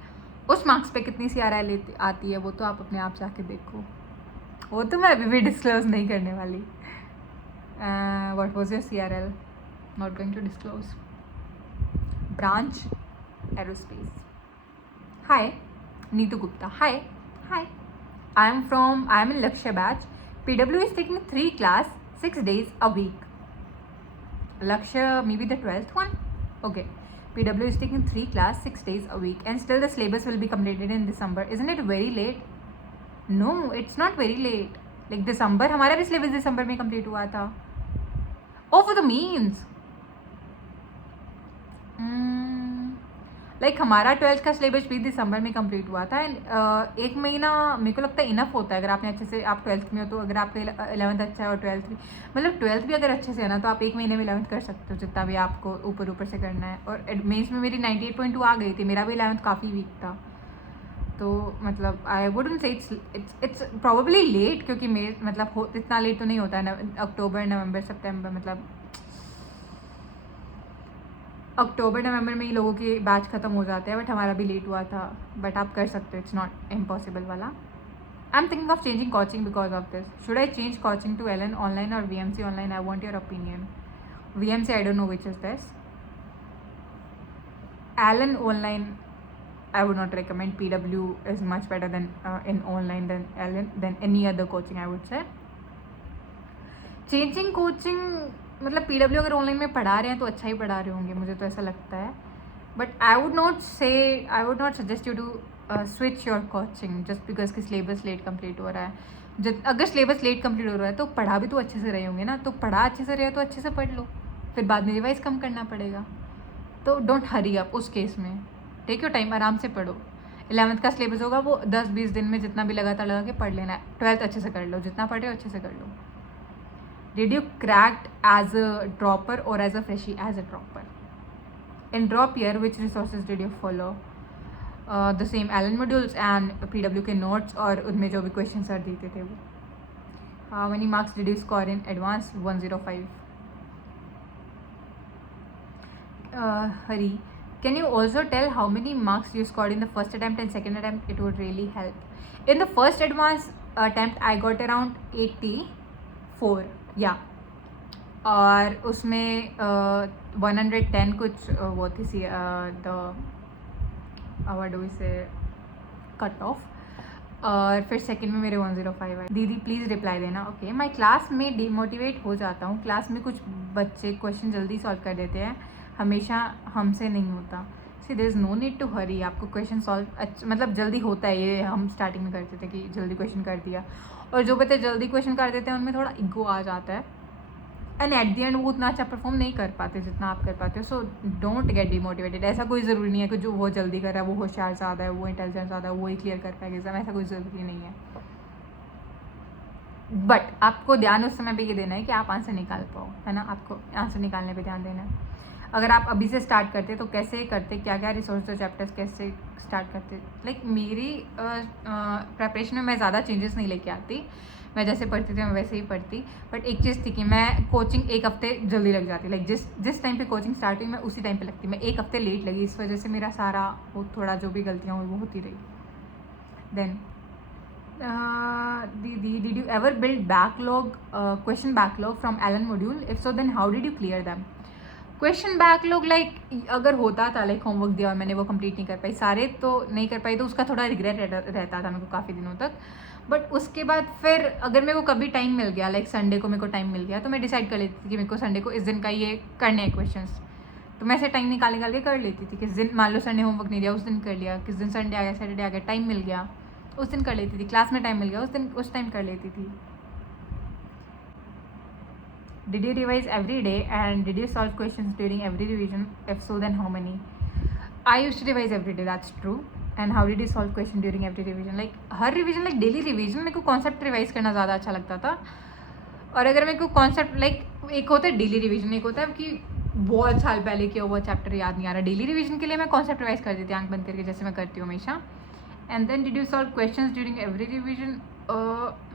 उस मार्क्स पे कितनी CRL आती है वो तो आप अपने आप जाके देखो, वो तो मैं अभी भी डिस्क्लोज नहीं करने वाली. What was your CRL? Not going to disclose. Branch aerospace. Hi, Neetu Gupta. Hi. I am in Lakshya batch. PW is taking 3 class 6 days a week. Lakshya, maybe the 12th one? Okay. PW is taking 3 class 6 days a week and still the syllabus will be completed in December. Isn't it very late? No, it's not very late. Like December, हमारा भी syllabus December में complete हुआ था. Oh, for the means. Like हमारा 12th का सिलेबस भी दिसंबर में कंप्लीट हुआ था. एंड 1 महीना मेरे को लगता है इनफ होता है अगर आपने अच्छे से, आप 12th में हो तो. अगर आपका 11th अच्छा है और 12th भी, मतलब 12th भी अगर अच्छे से है ना, तो आप 1 महीने में 11th कर सकते हो, जितना भी आपको ऊपर से करना है. और मेंस में मेरी 98.2 आ गई थी. मेरा भी 11th काफ़ी वीक था, तो मतलब I wouldn't say it's probably late, क्योंकि मेरे मतलब इतना लेट तो नहीं होता है. अक्टूबर नवंबर सितंबर, मतलब अक्टूबर नवंबर में ही लोगों के बैच ख़त्म हो जाते हैं. बट हमारा भी लेट हुआ था. बट आप कर सकते हो, इट्स नॉट इम्पॉसिबल वाला. I am thinking of changing coaching because of this. Should I change coaching to Allen online और VMC online? I want your opinion. VMC, I don't know which is this. Allen online, I would not recommend. PW is much better than in online than any other coaching, I would say. Changing coaching, मतलब PW अगर ऑनलाइन में पढ़ा रहे हैं तो अच्छा ही पढ़ा रहे होंगे, मुझे तो ऐसा लगता है. But I would not suggest you to switch your coaching just because कि सिलेबस लेट कंप्लीट हो रहा है. अगर सिलेबस लेट कंप्लीट हो रहा है तो पढ़ा भी तो अच्छे से रहे होंगे ना. तो पढ़ा अच्छे से रहे तो अच्छे से पढ़ लो, फिर बाद में रिवाइज कम करना पड़ेगा. तो डोंट हरी अप उस केस में. टेक योर टाइम, आराम से पढ़ो. 11th का सिलेबस होगा वो 10-20 दिन में जितना भी लगातार लगा के पढ़ लेना है. 12th अच्छे से कर लो, जितना पढ़ रहे हो अच्छे से कर लो. Did you cracked as a dropper or as a freshie? As a dropper. In drop year, which resources did you follow? The same Allen modules and PWK notes, और उनमें जो भी क्वेश्चन सर देते थे वो. How many marks did you score in advanced? 105. Hari, can you also tell how many marks you scored in the first attempt and second attempt? It would really help. In the first advanced attempt I got around 84, yeah. और उसमें 110 कुछ वो थी see the what do we say cut off. और फिर सेकंड में मेरे 105 आए. दीदी प्लीज़ रिप्लाई देना. ओके. मैं क्लास में डिमोटिवेट हो जाता हूँ. क्लास में कुछ बच्चे क्वेश्चन जल्दी सॉल्व कर देते हैं, हमेशा हमसे नहीं होता. See there is no need to hurry. आपको क्वेश्चन सॉल्व मतलब जल्दी होता है. ये हम स्टार्टिंग में करते थे कि जल्दी क्वेश्चन कर दिया, और जो बच्चे जल्दी क्वेश्चन कर देते हैं उनमें थोड़ा ईगो आ जाता है, एंड एट दी एंड वो उतना अच्छा परफॉर्म नहीं कर पाते जितना आप कर पाते हो. So don't get demotivated. ऐसा कोई ज़रूरी नहीं है कि जो वो जल्दी कर रहा है वो होशियार ज़्यादा है, वो इंटेलिजेंट ज़्यादा है, वो ही क्लियर कर पाएगा एग्जाम. ऐसा कोई ज़रूरी नहीं है. बट आपको ध्यान उस समय पे ये देना है कि आप आंसर निकाल पाओ, है ना. आपको आंसर निकालने पे ध्यान देना है. अगर आप अभी से स्टार्ट करते तो कैसे करते, क्या क्या रिसोर्स चैप्टर्स कैसे स्टार्ट करते. लाइक मेरी प्रेपरेशन में मैं ज़्यादा चेंजेस नहीं लेके आती. मैं जैसे पढ़ती थी मैं वैसे ही पढ़ती. बट एक चीज़ थी कि मैं कोचिंग एक हफ्ते जल्दी लग जाती. लाइक जिस टाइम पे कोचिंग स्टार्ट हुई मैं उसी टाइम पे लगती. मैं एक हफ्ते लेट लगी, इस वजह से मेरा सारा वो थोड़ा जो भी गलतियाँ हुई वो होती रही. देन दीदी, did you ever build backlog question backlog from Allen module? If so then how did you clear them? Question backlog like अगर होता था, लाइक होमवर्क दिया और मैंने वो कंप्लीट नहीं कर पाई, सारे तो नहीं कर पाई, तो उसका थोड़ा रिग्रेट रहता था मेरे को काफ़ी दिनों तक. बट उसके बाद फिर अगर मेरे को कभी टाइम मिल गया, लाइक संडे को मेरे को टाइम मिल गया, तो मैं डिसाइड कर लेती थी कि मेरे को संडे को इस दिन का ये करने हैं क्वेश्चंस. तो मैं ऐसे टाइम निकाल के कर लेती थी. किस दिन मान लो संडे होमवर्क नहीं दिया, उस दिन कर लिया. किस दिन संडे आ गया, सैटरडे आ गया, टाइम मिल गया, उस दिन कर लेती थी. क्लास में टाइम मिल गया, उस टाइम कर लेती थी. Did you revise every day and did you solve questions during every revision? If so, then how many? I used to revise every day, that's true. And how did you solve question during every revision? Like her revision, like daily revision मेरे को कॉन्सेप्ट रिवाइज करना ज़्यादा अच्छा लगता था. और अगर मेरे को कॉन्सेप्ट लाइक एक होता है डेली रिविजन, एक होता है कि बहुत साल पहले किया हुआ चैप्टर याद नहीं आ रहा. डेली रिविजन के लिए मैं कॉन्सेप्ट रिवाइज कर देती आंख बंद करके, जैसे मैं करती हूँ हमेशा. And then did you solve questions during every revision?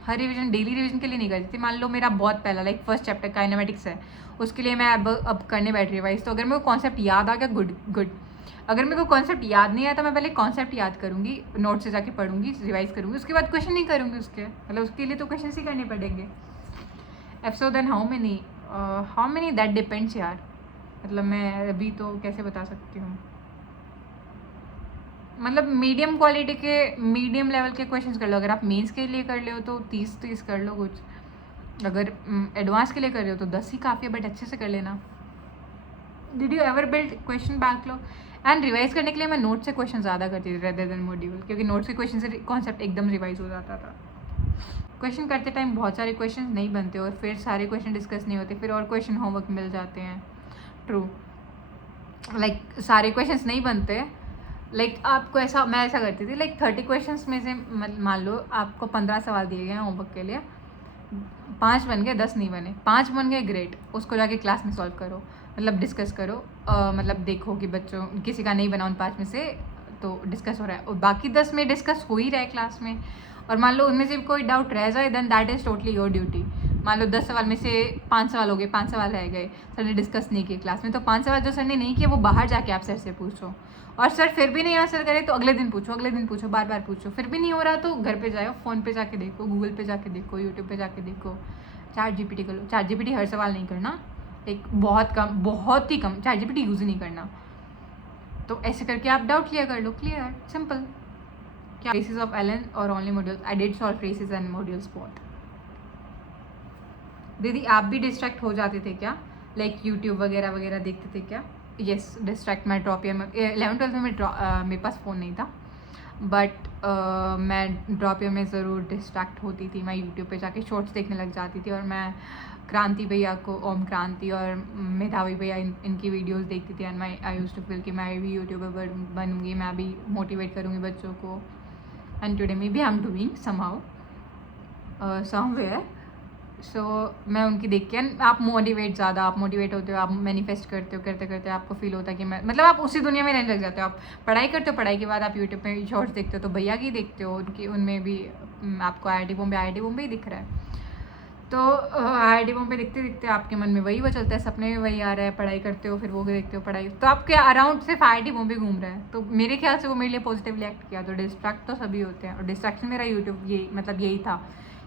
हर रिविजन डेली रिविजन के लिए नहीं करती थी. मान लो मेरा बहुत पहला लाइक फर्स्ट चैप्टर काइनेमेटिक्स है, उसके लिए मैं अब करने बैठ रही रिवाइज. तो अगर मेरे को कॉन्सेप्ट याद आ गया, गुड. अगर मेरे को कॉन्सेप्ट याद नहीं आया तो मैं पहले कॉन्सेप्ट याद करूँगी, नोट से जाके पढ़ूंगी, रिवाइज करूँगी, उसके बाद क्वेश्चन नहीं करूँगी उसके, मतलब उसके लिए तो क्वेश्चन ही करने पड़ेंगे. If so then how many that depends यार. मतलब मैं अभी तो कैसे बता सकती हूँ. मतलब मीडियम क्वालिटी के, मीडियम लेवल के क्वेश्चंस कर लो. अगर आप मेंस के लिए कर ले हो तो 30 कर लो कुछ. अगर एडवांस के लिए कर रहे हो तो 10 ही काफ़ी है, बट अच्छे से कर लेना. Did you ever build question backlog? And revise करने के लिए मैं नोट से क्वेश्चन ज़्यादा करती थी रेदर देन मॉड्यूल, क्योंकि नोट्स के क्वेश्चन से कॉन्सेप्ट एकदम रिवाइज हो जाता था. क्वेश्चन करते टाइम बहुत सारे क्वेश्चन नहीं बनते और फिर सारे क्वेश्चन डिस्कस नहीं होते, फिर और क्वेश्चन होमवर्क मिल जाते हैं. ट्रू. लाइक सारे क्वेश्चन नहीं बनते. लाइक आपको ऐसा, मैं ऐसा करती थी, लाइक 30 क्वेश्चंस में से मान लो आपको 15 सवाल दिए गए हैं होमवर्क के लिए, 5 बन गए, 10 नहीं बने, 5 बन गए, ग्रेट. उसको जाके क्लास में सॉल्व करो, मतलब डिस्कस करो. मतलब देखो कि बच्चों किसी का नहीं बना उन 5 में से, तो डिस्कस हो रहा है, और बाकी 10 में डिस्कस हो ही रहा है क्लास में. और मान लो उनमें से कोई डाउट रह जाए, then that is totally your duty. मान लो 10 सवाल में से 5 सवाल हो गए, 5 सवाल रह गए, सर ने डिस्कस नहीं किए क्लास में, तो 5 सवाल जो सर ने नहीं किए वो बाहर जाके आप सर से पूछो. और सर फिर भी नहीं आंसर करे तो अगले दिन पूछो, बार बार पूछो. फिर भी नहीं हो रहा तो घर पे जाओ, फ़ोन पे जाके देखो, गूगल पे जाके देखो, यूट्यूब पे जाके देखो, चैट जीपीटी करो. चैट जीपीटी हर सवाल नहीं करना, एक बहुत ही कम चैट जीपीटी यूज़ नहीं करना. तो ऐसे करके आप डाउट क्लियर कर लो. Clear, simple. क्या ट्रेसेस ऑफ एलन और only modules? I did solve traces and modules both. दीदी आप भी डिस्ट्रैक्ट हो जाते थे क्या, लाइक यूट्यूब वगैरह देखते थे क्या? Yes, distract. मैं ड्रॉप ईयर में 11th-12th में मेरे पास फ़ोन नहीं था, बट मैं ड्रॉप ईयर में ज़रूर डिस्ट्रैक्ट होती थी. मैं यूट्यूब पे जाके शॉर्ट्स देखने लग जाती थी, और मैं क्रांति भैया को, ओम क्रांति और मेधावी भैया, इनकी वीडियोस देखती थी. And I used to feel कि मैं भी यूट्यूबर बनूंगी, मैं भी मोटिवेट करूँगी बच्चों को. And today may be I am doing somehow somewhere. So मैं उनकी देख के आप मोटिवेट होते हो, आप मैनिफेस्ट करते हो, करते करते आपको फील होता है कि मैं मतलब आप उसी दुनिया में रहने लग जाते हो। आप पढ़ाई करते हो, पढ़ाई के बाद आप यूट्यूब पे शॉर्ट्स देखते हो तो भैया की देखते हो, उनकी उनमें भी आपको IIT बॉम्बे ही दिख रहा है। तो IIT बॉम्बे दिखते दिखते आपके मन में वही वो चलता है, सपने में वही आ रहा है, पढ़ाई करते हो फिर वो देखते हो पढ़ाई, तो आपके अराउंड सिर्फ IIT बॉम्बे घूम रहा है। तो मेरे ख्याल से वो मेरे लिए पॉजिटिवली एक्ट किया। तो डिस्ट्रैक्ट तो सभी होते हैं, और डिस्ट्रैक्शन मेरा यूट्यूब यही था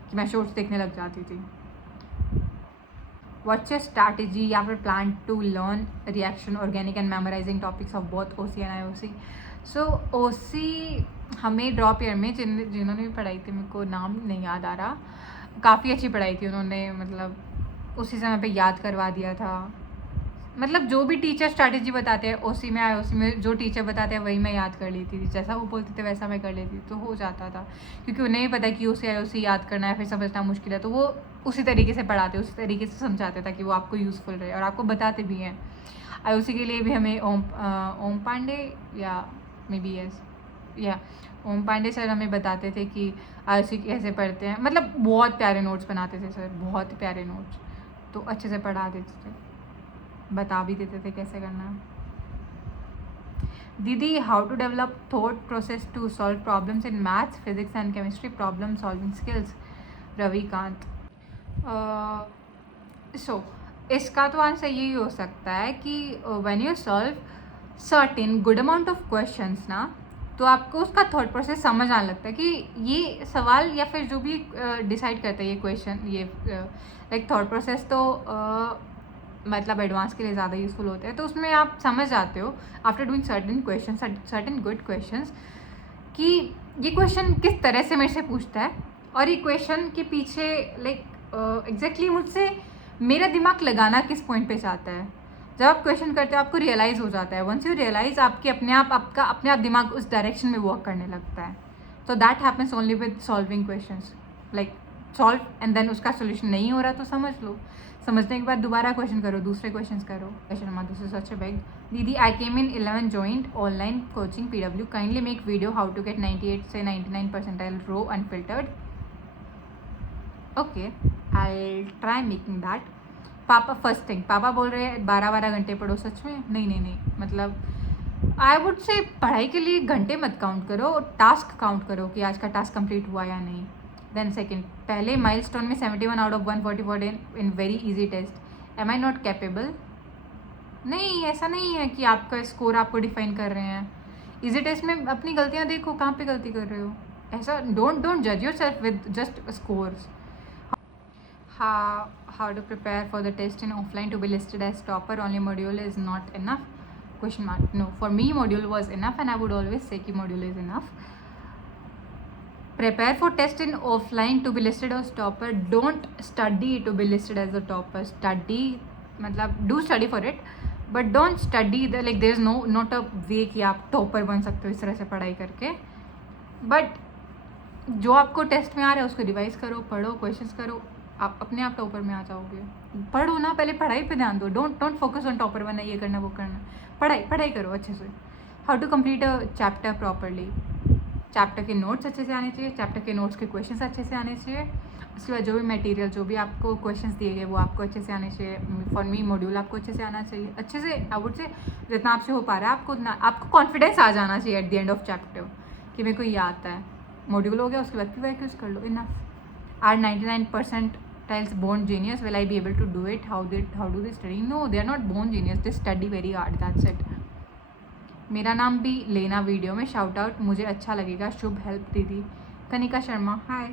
कि मैं शॉर्ट्स देखने लग जाती थी। What's your strategy या फिर plan to learn reaction, organic and memorizing topics of both OC and IOC? So OC हमें ड्रॉप ईयर में जिन्होंने भी पढ़ाई थी, मेरे को नाम नहीं याद आ रहा, काफ़ी अच्छी पढ़ाई थी उन्होंने, मतलब उसी समय पे याद करवा दिया था। मतलब जो भी टीचर स्ट्रैटेजी बताते हैं OC में IOC में, जो टीचर बताते हैं वही मैं याद कर लेती थी, जैसा वो बोलते थे वैसा मैं कर लेती थी, तो हो जाता था। क्योंकि उन्हें भी पता है कि OC IOC याद करना है फिर समझना मुश्किल है, तो वो उसी तरीके से पढ़ाते, उसी तरीके से समझाते ताकि वो आपको यूज़फुल रहे, और आपको बताते भी हैं। IOC के लिए भी हमें ओम पांडे या maybe Om Pandey sir हमें बताते थे कि IOC कैसे पढ़ते हैं, मतलब बहुत प्यारे नोट्स बनाते थे सर, बहुत प्यारे नोट्स, तो अच्छे से पढ़ा देते थे, बता भी देते थे कैसे करना है। दीदी, how to develop thought process to solve problems in maths, physics and chemistry, problem solving skills, Ravikant. So इसका तो आंसर यही हो सकता है कि when you solve certain good amount of questions ना, तो आपको उसका थॉट प्रोसेस समझ आने लगता है कि ये सवाल या फिर जो भी डिसाइड करता है ये क्वेश्चन, ये लाइक थॉट प्रोसेस तो मतलब एडवांस के लिए ज़्यादा यूज़फुल होते हैं। तो उसमें आप समझ जाते हो after doing certain good questions कि ये क्वेश्चन किस तरह से मेरे से पूछता है, और ये क्वेश्चन के पीछे लाइक एग्जैक्टली मुझसे मेरा दिमाग लगाना किस पॉइंट पे चाहता है। जब आप क्वेश्चन करते हो आपको रियलाइज़ हो जाता है, वंस यू रियलाइज आपके अपने आप दिमाग उस डायरेक्शन में वर्क करने लगता है। तो that happens only with solving questions, like solve and then उसका सोल्यूशन नहीं हो रहा तो समझ लो, समझने के बाद दोबारा क्वेश्चन करो, दूसरे क्वेश्चन करो। Sharma, this is such a big. दीदी, I came in 11 joint online coaching PW, kindly make video how to get 98 से 99 percentile raw unfiltered. Okay, I try making that. पापा, फर्स्ट थिंग पापा बोल रहे हैं 12 घंटे पढ़ो, सच में? नहीं, मतलब आई वुड से पढ़ाई के लिए घंटे मत काउंट करो, टास्क काउंट करो कि आज का टास्क कंप्लीट हुआ या नहीं। देन सेकेंड, पहले माइलस्टोन में 71 out of 144 in very easy test, am I not capable? नहीं, ऐसा नहीं है कि आपका स्कोर आपको डिफाइन कर रहे हैं। इजी टेस्ट में अपनी गलतियाँ देखो, कहाँ पे गलती कर रहे हो, ऐसा डोंट जज your self with just scores. How to prepare for the test in offline to be listed as topper? Only module is not enough? Question mark. No, for me module was enough, and I would always say कि module is enough. Prepare for test in offline to be listed as topper. Don't study to be listed as a topper. Study मतलब do study for it, but don't study the like there is not a way कि आप topper बन सकते हो इस तरह से पढ़ाई करके। But जो आपको टेस्ट में आ रहा है उसको रिवाइज करो, पढ़ो, क्वेश्चंस करो, आप अपने आप टॉपर में आ जाओगे। पढ़ो ना, पहले पढ़ाई पे ध्यान दो, डोंट फोकस ऑन टॉपर बनना, ये करना वो करना, पढ़ाई करो अच्छे से। How to complete a chapter properly? Chapter के नोट्स अच्छे से आने चाहिए, चैप्टर के नोट्स के क्वेश्चंस अच्छे से आने चाहिए, उसके बाद जो भी मटेरियल, जो भी आपको क्वेश्चंस दिए गए वो आपको अच्छे से आने चाहिए। फॉर मी मॉड्यूल आपको अच्छे से आना चाहिए, अच्छे से आई वुड से जितना आपसे हो पा रहा है, आपको कॉन्फिडेंस आ जाना चाहिए at the end of chapter कि मेरे को ये आता है। मॉड्यूल हो गया, उसके बाद फिर यूज़ कर लो, इनफ। आर 99% tiles born genius? Will I be able to do it? How do they study? No, they are not born genius, they study very hard, that's it. मेरा नाम भी लेना वीडियो में, शाउट आउट, मुझे अच्छा लगेगा। शुभ हेल्प दीदी। कनिका शर्मा, हाय।